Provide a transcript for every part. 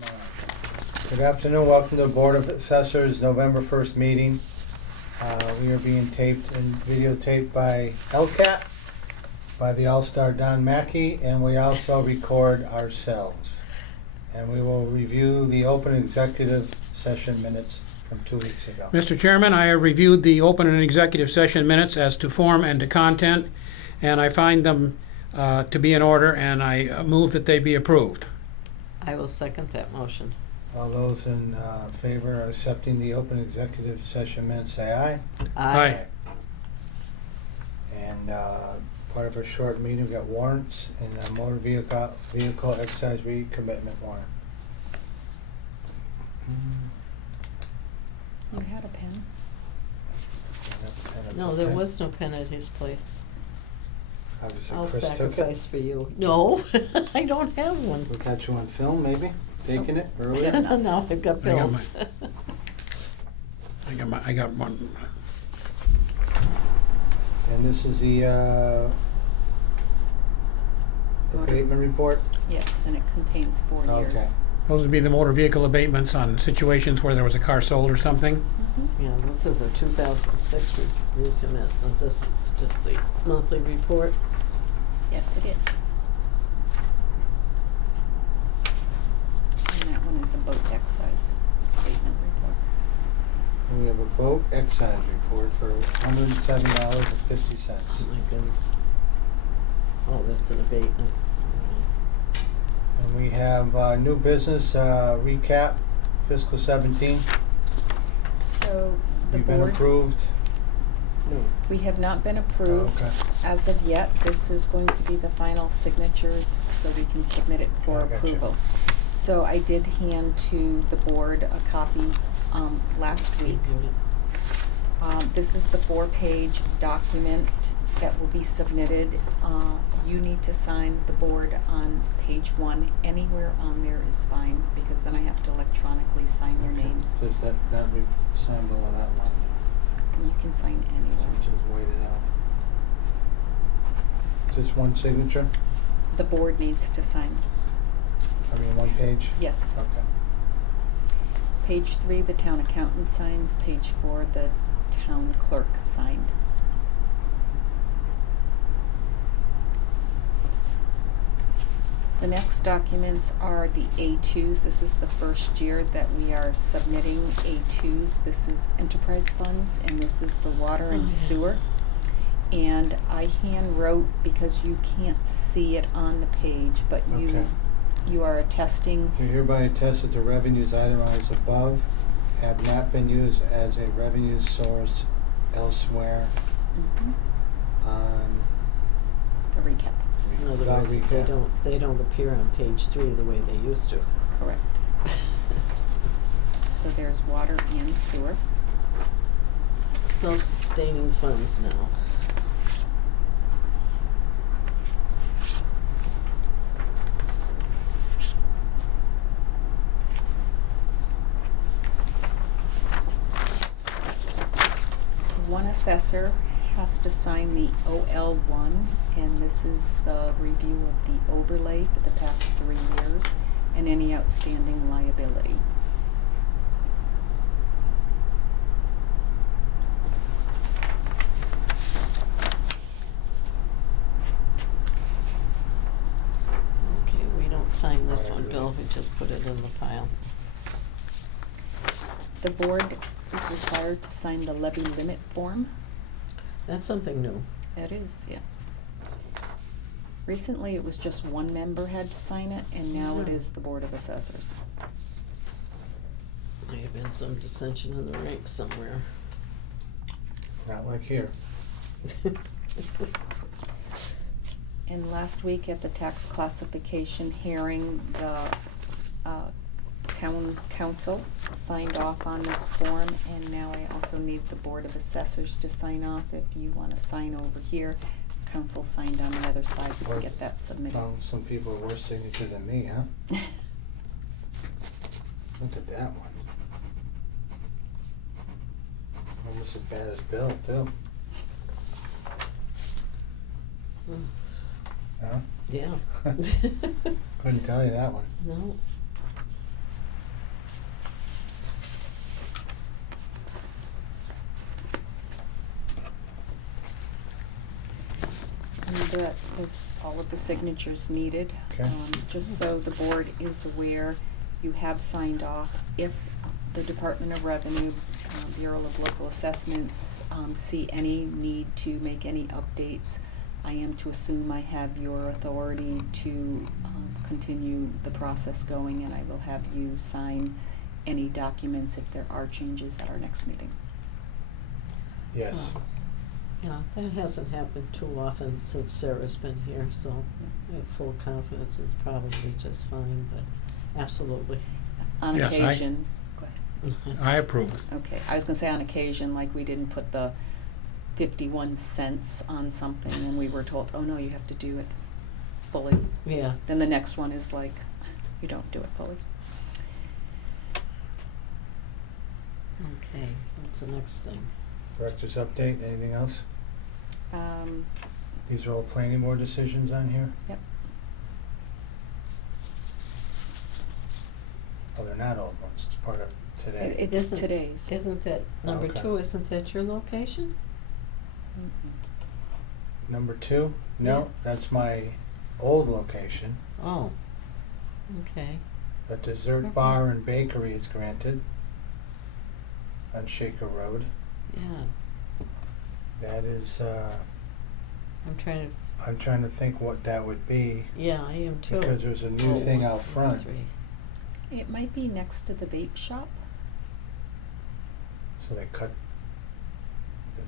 Good afternoon, welcome to the Board of Assessors, November 1st meeting. We are being taped and videotaped by LCAT, by the All-Star Don Mackey, and we also record ourselves. And we will review the open executive session minutes from 2 weeks ago. Mr. Chairman, I have reviewed the open and executive session minutes as to form and to content, and I find them to be in order, and I move that they be approved. I will second that motion. All those in favor of accepting the open executive session minutes, say aye. Aye. And part of our short meeting, we've got warrants and a motor vehicle excise recommitment warrant. You had a pen? No, there was no pen at his place. Obviously, I'll Chris took sacrifice it. for you. No, I don't have one. We got you on film, maybe, taking it earlier. No, I've got bills. I got one. And this is the abatement report? Yes, and it contains 4 Okay. years. Those would be the motor vehicle abatements on situations where there was a car sold or something. Yeah, this is a 2006 recommit. This is just the monthly report. Yes, it is. And that one is a boat excise statement report. And we have a boat excise report for $107.50. Oh my goodness. Oh, that's an abatement. And we have new business recap, fiscal 17. So the We've been board, approved. No. we have not been approved Okay. as of yet. This is going to be the final signatures so we can submit it for I gotcha. approval. So I did hand to the board a copy last week. This is the 4-page document that will be submitted. You need to sign the board on page 1. Anywhere on there is fine, because then I have to electronically sign your Okay. names. Says that we sign below that line. You can sign So anywhere. just wait it out. Just one signature? The board needs to sign. I mean, one page? Yes. Okay. Page 3, the town accountant signs. Page 4, the town clerk signed. The next documents are the A2s. This is the first year that we are submitting A2s. This is enterprise funds, and this is the water and sewer. And I hand wrote, because you can't see it on the page, but Okay. you are attesting. You hereby attest that the revenues itemized above have not been used as a revenue source elsewhere on In The recap. other without words, recap. they don't appear on page 3 the way they used to. Correct. So there's water and sewer. Self-sustaining funds now. One assessor has to sign the OL1, and this is the review of the overlay for the past 3 years and any outstanding liability. Okay, we don't sign this Alright, one, this- Bill. We just put it in the file. The board is required to sign the levy limit form. That's something new. It is, yeah. Recently, it was just one member had to sign it, and now it Yeah. is the Board of Assessors. May have been some dissension in the ranks somewhere. Not like here. And last week at the tax classification hearing, the town council signed off on this form, and now I also need the Board of Assessors to sign off. If you wanna sign over here, council signed on the other side to get that submitted. Some people are worse signature than me, huh? Look at that one. Almost as bad as Bill, too. Huh? Yeah. Couldn't tell you that one. No. all of the signatures needed. Okay. Just so the board is aware, you have signed off. If the Department of Revenue, Bureau of Local Assessments, see any need to make any updates, I am to assume I have your authority to continue the process going, and I will have you sign any documents if there are changes at our next meeting. Yes. Yeah, that hasn't happened too often since Sarah's been here, so I have full confidence it's probably just fine, but absolutely. On Yes, occasion, go ahead. I approve it. Okay, I was gonna say on occasion, like we didn't put the 51 cents on something and we were told, oh no, you have to do it fully. Yeah. Then the next one is like, you don't do it fully. Okay, what's the next thing? Director's update, anything else? Um, These are all planning board decisions on here? Yep. Oh, they're not old ones, it's part of today. It's Isn't- today's. Isn't that, number Okay. 2, isn't that your location? Number 2? No, Yeah. that's my old location. Oh, okay. A dessert Okay. bar and bakery is granted on Shaker Road. Yeah, That is, I'm trying to, I'm trying to think what that would be, yeah, I am too. because there's a new thing out front. 3. It might be next to the vape shop. So they cut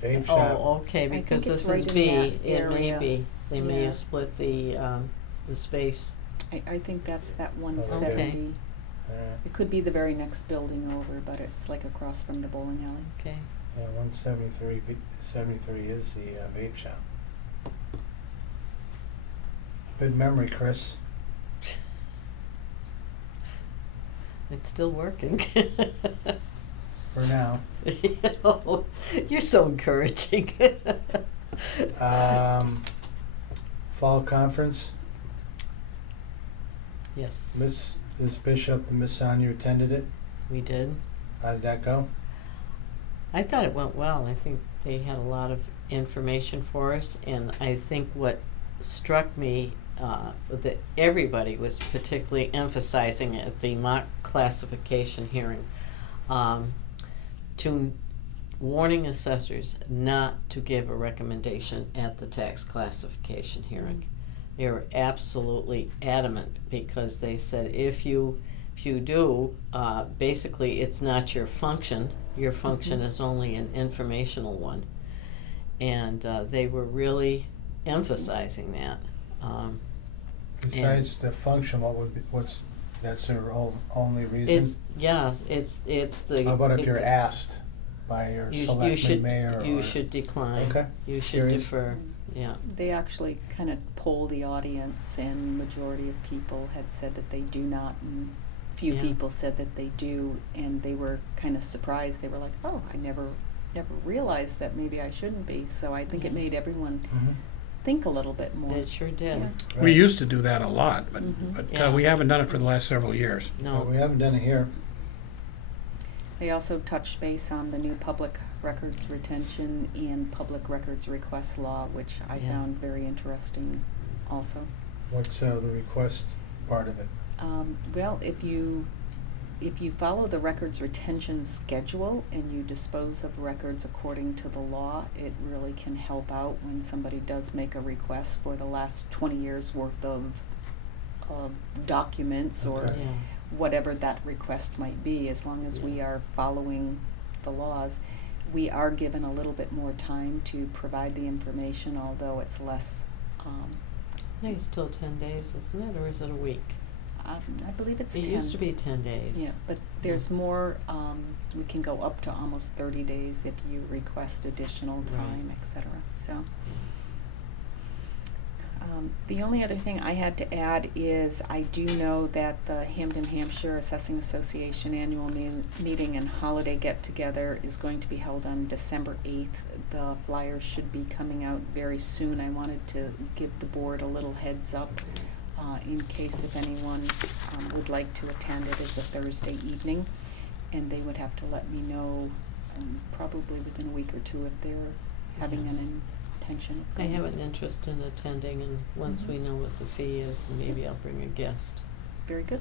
the vape shop. Oh, okay, I think because it's this right is in B, that it may area. be, they may Yeah. have split the space. I think that's that 170. Okay. Uh, It could be the very next building over, but it's like across from the bowling alley. Okay. Yeah, 173, 73 is the vape shop. Good memory, Chris. It's still working. For now. Oh, you're so encouraging. Fall conference, Yes, Miss Bishop and Miss Sonia attended it. we did. How did that go? I thought it went well. I think they had a lot of information for us, and I think what struck me that everybody was particularly emphasizing at the mock classification hearing, to warning assessors not to give a recommendation at the tax classification hearing. They were absolutely adamant, because they said if you do, basically it's not your function. Your function is only an informational one. And they were really emphasizing that. Besides the function, that's their only reason? It's the. How about if it's- you're asked by your selectman mayor or? You should decline. Okay. You should Curious. defer, yeah. They actually kind of polled the audience, and majority of people had said that they do not, and few Yeah. people said that they do, and they were kind of surprised. They were like, "Oh, I never realized that maybe I shouldn't be." So I think it Yeah. made everyone Mhm. think a little bit more. It sure did. Yeah. We Right. used to do that a lot, but, Mhm. Yeah. we haven't done it for the last several years. Well, we No, haven't done it here. They also touched base on the new public records retention and public records request law, which I Yeah. found very interesting also. What's the request part of it? Well, if you follow the records retention schedule and you dispose of records according to the law, it really can help out when somebody does make a request for the last 20 years worth of documents or Okay. yeah, whatever that request might be. As long as we Yeah. are following the laws, we are given a little bit more time to provide the information, although it's less, I think it's still 10 days, isn't it, or is it a week? I believe it's It 10. used to be 10 days. Yeah, but there's more, we can go up to almost 30 days if you request additional Right. time, et cetera, so. The only other thing I had to add is I do know that the Hampden, Hampshire Assessing Association annual meeting and holiday get-together is going to be held on December 8th. The flyers should be coming out very soon. I wanted to give the board a little heads up in case if anyone would like to attend. It is a Thursday evening, and they would have to let me know probably within a week or two if they're having an intention of I going. have an interest in attending, and once we know what the fee is, maybe I'll bring a guest. Very good.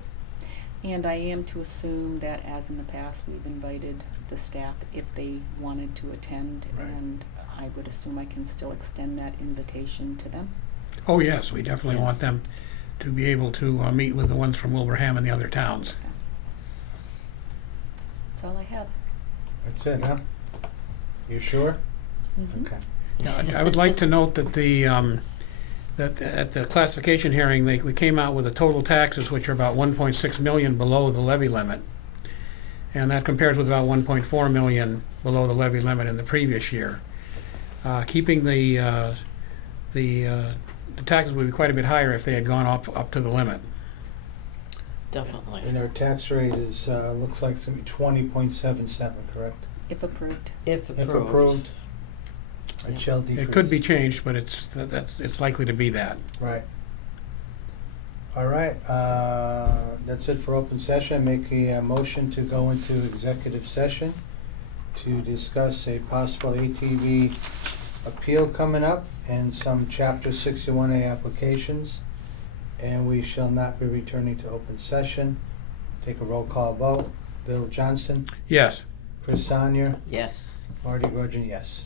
And I am to assume that, as in the past, we've invited the staff if they wanted to attend, Right. and I would assume I can still extend that invitation to them. Oh, yes, we definitely Yes. want them to be able to meet with the ones from Wilbraham and the other towns. That's all I have. That's it, huh? You sure? Mhm. Okay. Yeah, I would like to note that that at the classification hearing, we came out with the total taxes, which are about 1.6 million below the levy limit. And that compares with about 1.4 million below the levy limit in the previous year. Keeping the taxes would be quite a bit higher if they had gone up to the limit. Definitely. And our tax rate is, looks like it's gonna be 20.77, correct? If approved. If If approved. approved, Yeah. it shall decrease. It could be changed, but it's likely to be that. Right. All right, that's it for open session. Make a motion to go into executive session to discuss a possible ATV appeal coming up and some Chapter 61A applications. And we shall not be returning to open session. Take a roll call vote. Bill Johnston, Yes. Chris Sonyer, Yes. Marty Grogan, yes.